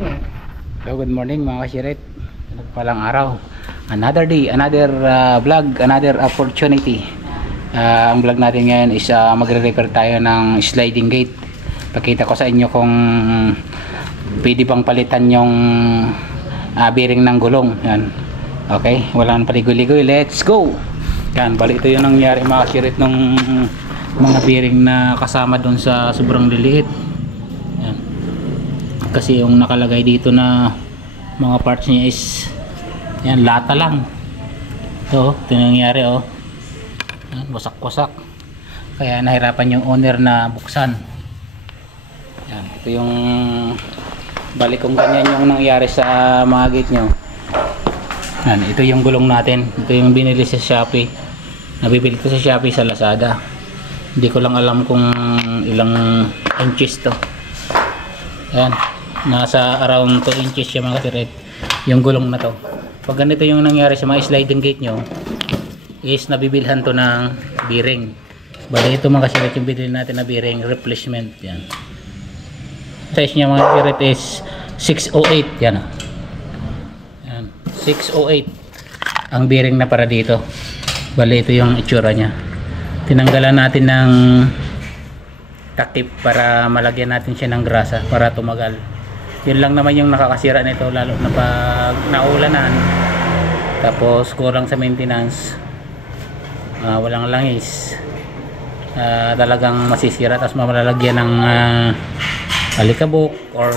So good morning mga kashirit. Palang araw. Another day, another vlog, another opportunity. Ang vlog natin ngayon is magre-repair tayo ng sliding gate. Pakita ko sa inyo kung pwede bang palitan yung bearing ng gulong. Yan. Okay, wala nang paligoy-ligoy. Let's go! Yan, bali ito yung nangyari mga kashirit nung mga bearing na kasama doon sa sobrang liliit. Yan. Kasi yung nakalagay dito na mga parts niya is yan, lata lang. So, ito yung nangyari oh. Yan, wasak-wasak. Kaya nahirapan yung owner na buksan. Yan, ito yung balik kung ganyan yung nangyari sa mga gate nyo. Yan, ito yung gulong natin. Ito yung binili sa Shopee. Nabibili ko sa Shopee sa Lazada. Hindi ko lang alam kung ilang inches to. Yan, nasa around 2 inches yung mga kasiret yung gulong na to. Pag ganito yung nangyari sa mga sliding gate nyo is nabibilhan to ng bearing. Bali ito mga kasiret yung binili natin na bearing replacement. Yan, size nya mga kasiret is 608. Yan, yan 608 ang bearing na para dito. Bali ito yung itsura nya. Tinanggalan natin ng takip para malagyan natin siya ng grasa para tumagal. Yun lang naman yung nakakasira nito, lalo na pag naulanan tapos kurang sa maintenance, walang langis, talagang masisira tapos malalagyan ng alikabok or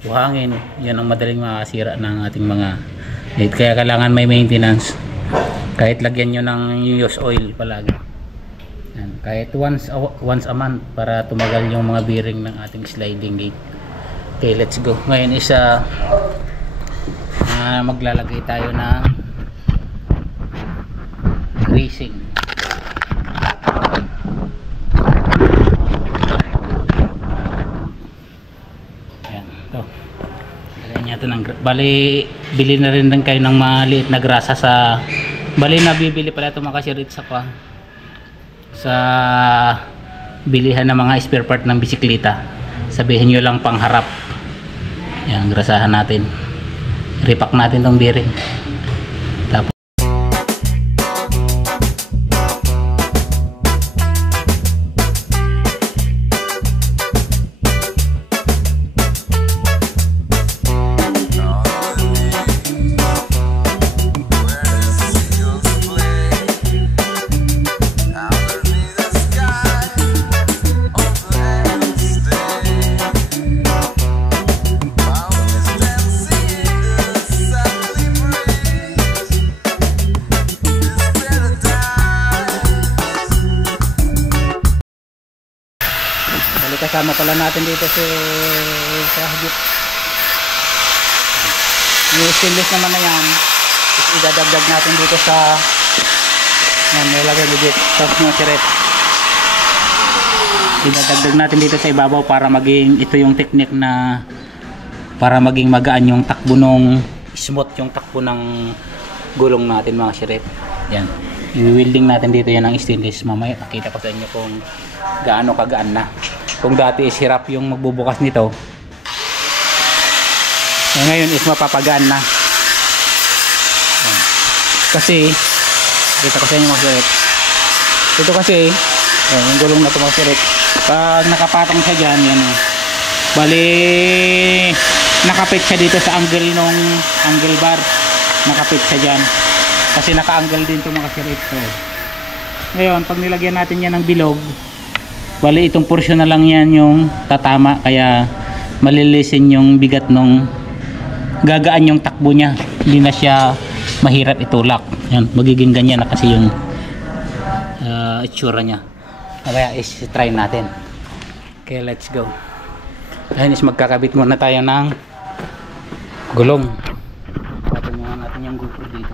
buhangin. Yun ang madaling makasira ng ating mga gate. Kaya kailangan may maintenance, kahit lagyan nyo ng used oil palagi. Yan, kahit once a month para tumagal yung mga bearing ng ating sliding gate. Okay, let's go. Ngayon is maglalagay tayo ng greasing. Ayan, ito. Lagyan natin ng bali, bili na rin kayo ng maliit na grasa sa bali na bibili pala ito mga kasirit sa bilihan ng mga spare part ng bisikleta. Sabihin nyo lang pangharap. Yan, grasahan natin. Repack natin tong bearing. Tapos kasama pala natin dito si Kahagit. Yung stainless naman na yan is idadagdag natin dito sa yan, nilagay legit tapos mga siret idadagdag natin dito sa ibabaw para maging ito yung technique na para maging magaan yung takbo nung smooth yung takbo ng gulong natin mga siret. Yan, i-welding natin dito yan ng stainless. Mamaya nakita ko sa inyo kung gaano kagaan na. Kung dati is hirap yung magbubukas nito, ngayon is mapapagaan na. Kasi kita ko sa inyo mga siret, ito kasi yung gulong na ito mga siret, pag nakapatong siya dyan, yan, bali nakapit siya dito sa angle nung angle bar, nakapit siya dyan kasi naka-angle din ito mga siret. Ngayon pag nilagyan natin yan ng bilog, bali itong portion na lang yan yung tatama, kaya malilisin yung bigat nung gagaan yung takbo niya, hindi na siya mahirap itulak. Yan, magiging ganyan na kasi yung itsura niya. Kaya is try natin. Okay, let's go. Ayun is magkakabit muna tayo ng gulong. Patay muna natin yung GoPro dito.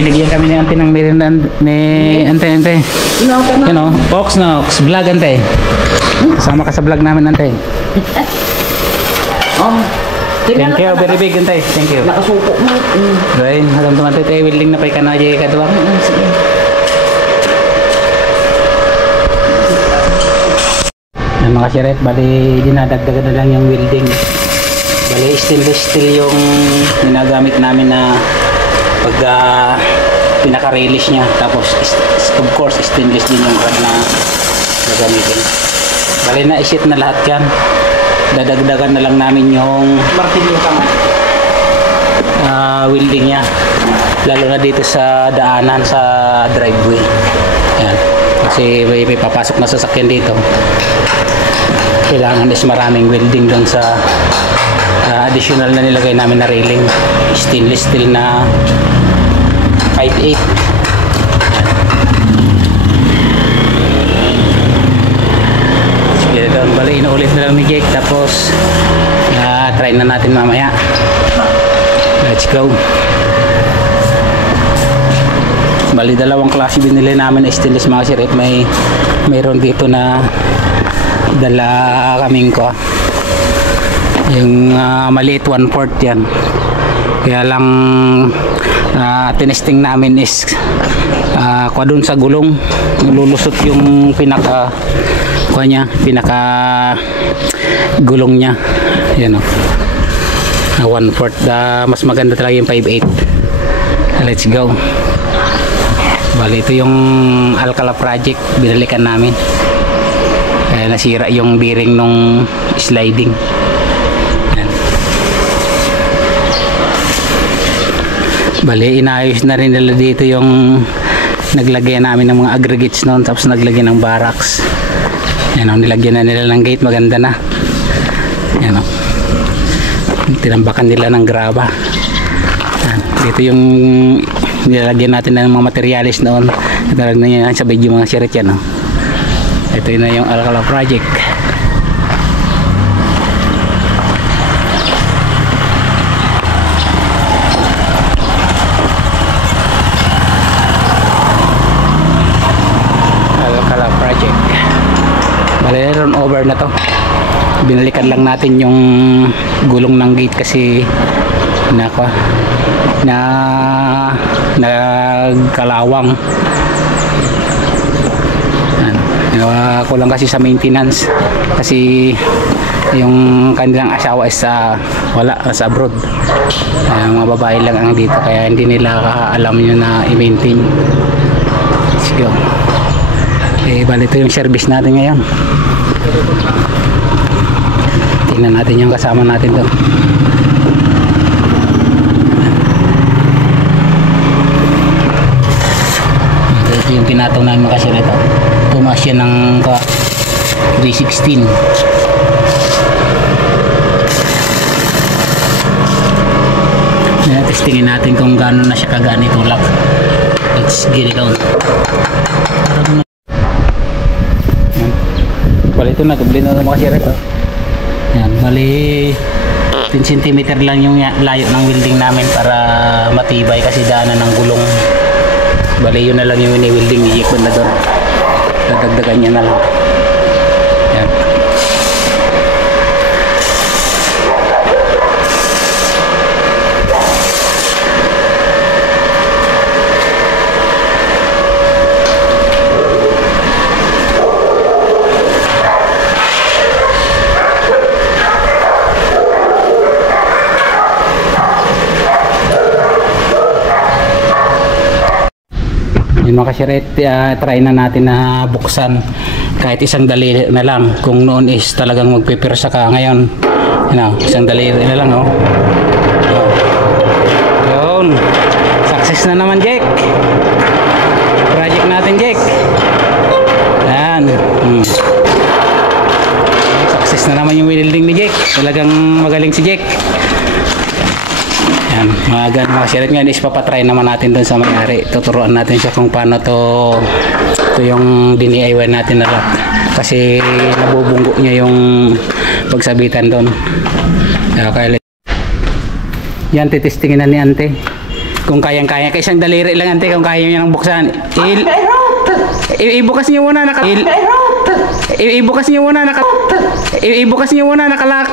binigyan kami ni ante ng merienda ni ante. You know, Fox Nox vlog ante. Kasama ka sa vlog namin ante. Thank you, very big ante. Thank you. Nakasuko mo. Right, hadam teman tete willing na pay kana jay kadwa. Yan mga siret, bali dinadagdagan na lang yung welding. Bali stainless steel yung ginagamit namin na pag pinaka-release niya. Tapos of course stainless din yung rod na gagamitin. Bali na isit na lahat yan. Dadagdagan na lang namin yung martilyo kang welding niya. Lalo na dito sa daanan sa driveway. Yan. Kasi may papasok na sasakyan dito. Kailangan is maraming welding doon sa additional na nilagay namin na railing. Stainless steel na 5/8. Sige doon, bali inuulit na lang ni Jake. Tapos try na natin mamaya. Let's go. Bali dalawang klase binili namin na stainless mga siret. Mayroon dito na dala kaming ko yung maliit 1/4 yan, kaya lang tinesting namin is kwa dun sa gulong lulusot yung pinaka gulong nya, yan o. 1/4 mas maganda talaga yung 5/8. Let's go. Bali ito yung Alcala project binalikan namin. Nasira yung bearing nung sliding. Yan. Bali inayos na rin nila dito yung naglagay namin ng mga aggregates noon, tapos naglagay ng barracks. Yan o, nilagyan na nila ng gate, maganda na. Yan o, tinambakan nila ng graba. Yan. Dito yung nilagyan natin ng mga materialis noon. Natarag na yan sa video mga sirit yan o. Ito na yung Alcala project. Alcala project. Bali run over na to. Binalikan lang natin yung gulong ng gate kasi nagkalawang. Kulang kasi sa maintenance kasi yung kanilang asawa is wala sa abroad. Mga babae lang ang dito kaya hindi nila alam yun na i-maintain. Sige. Bali ito yung service natin ngayon. Tingnan natin yung kasama natin doon. Ito yung pinatong namin kasi nito. Tumas yan ng 316. Testingin natin kung gaano na siya kagaan itulak. Let's get it on. Bali ito nag-blend na naman kasi ito. Yan, bali 10 cm lang yung layo ng welding namin para matibay kasi daanan ng gulong. Bali yun na lang yung ini-welding ni Jake na doon. Dadagdagan niya na lang. Yan. Yung mga kasiret, try na natin na buksan kahit isang daliri na lang. Kung noon is talagang magpipirsa ka, ngayon isang daliri na lang. Yun, success na naman Jake project natin Jake. Yan. Success na naman yung welding ni Jake, talagang magaling si Jake. Yan, mga kasiret nga is papatry naman natin doon sa may-ari. Tuturuan natin siya kung paano ito yung DIY natin na lock kasi nabubunggo niya yung pagsabitan doon. Yan, titestingin na ni ante Kung kayang-kaya, isang daliri lang ante kung kaya niyo nang buksan. Ibukas niyo muna ibukas niyo muna ibukas niyo muna nakalak.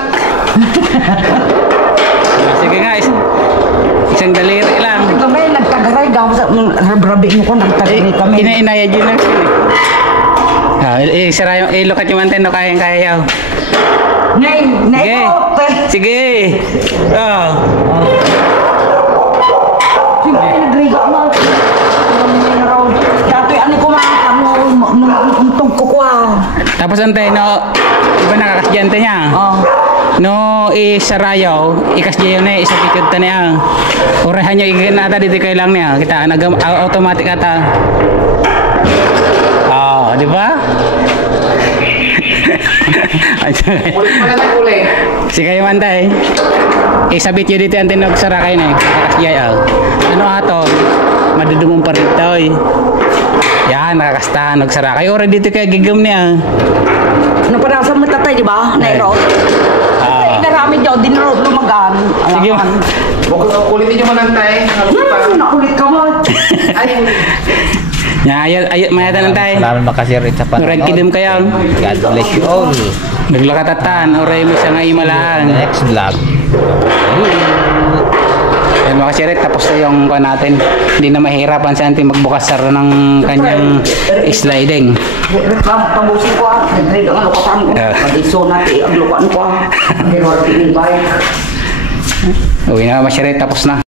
Sige nga, isang daliri lang. Kami nagtagaray gaw sa rabrabi mo ko nagtagaray kami. Inayad yun lang. Sira yung ilukat yung anten no kayang-kaya yaw. Sige. Nagriga mo. Dati ano ko nung ko Tapos ante no, iba nakakasyente niya. No isarayaw, ikasya yun na isa pikod ta niya. Orehan nyo ikinata dito kayo lang niya. Kita automatic ata. Di ba? Kulit pala na kulit. Sige kayo mantay. Isabit yun dito ang tinog sara kayo na kakasya. Ano ato? Madudumong pa rin ito yan, nakakastahan nagsara kayo. Ora dito kayo gigam niya. Ano pa nasa mo tatay, di ba? Nairot. Narami daw, dinarot lumagan. Sige. Kulitin nyo manantay. Nakulit ka mo. Ayat mayatan nantay. Salamat makasir sa panonood. Oray kidim kayo. God bless you all. Naglakatatan, oray mo siya nga imalaan. Next vlog. Ayan mga sirit, tapos na yung kuha natin. Hindi na mahirapan sa ating magbukas sara ng kanyang sliding. Pamusin ko nagriga ang lukatan ko. Pag-iso natin ang lukan ko. Hindi mo rin ibay. Uwi na mga sirit, tapos na.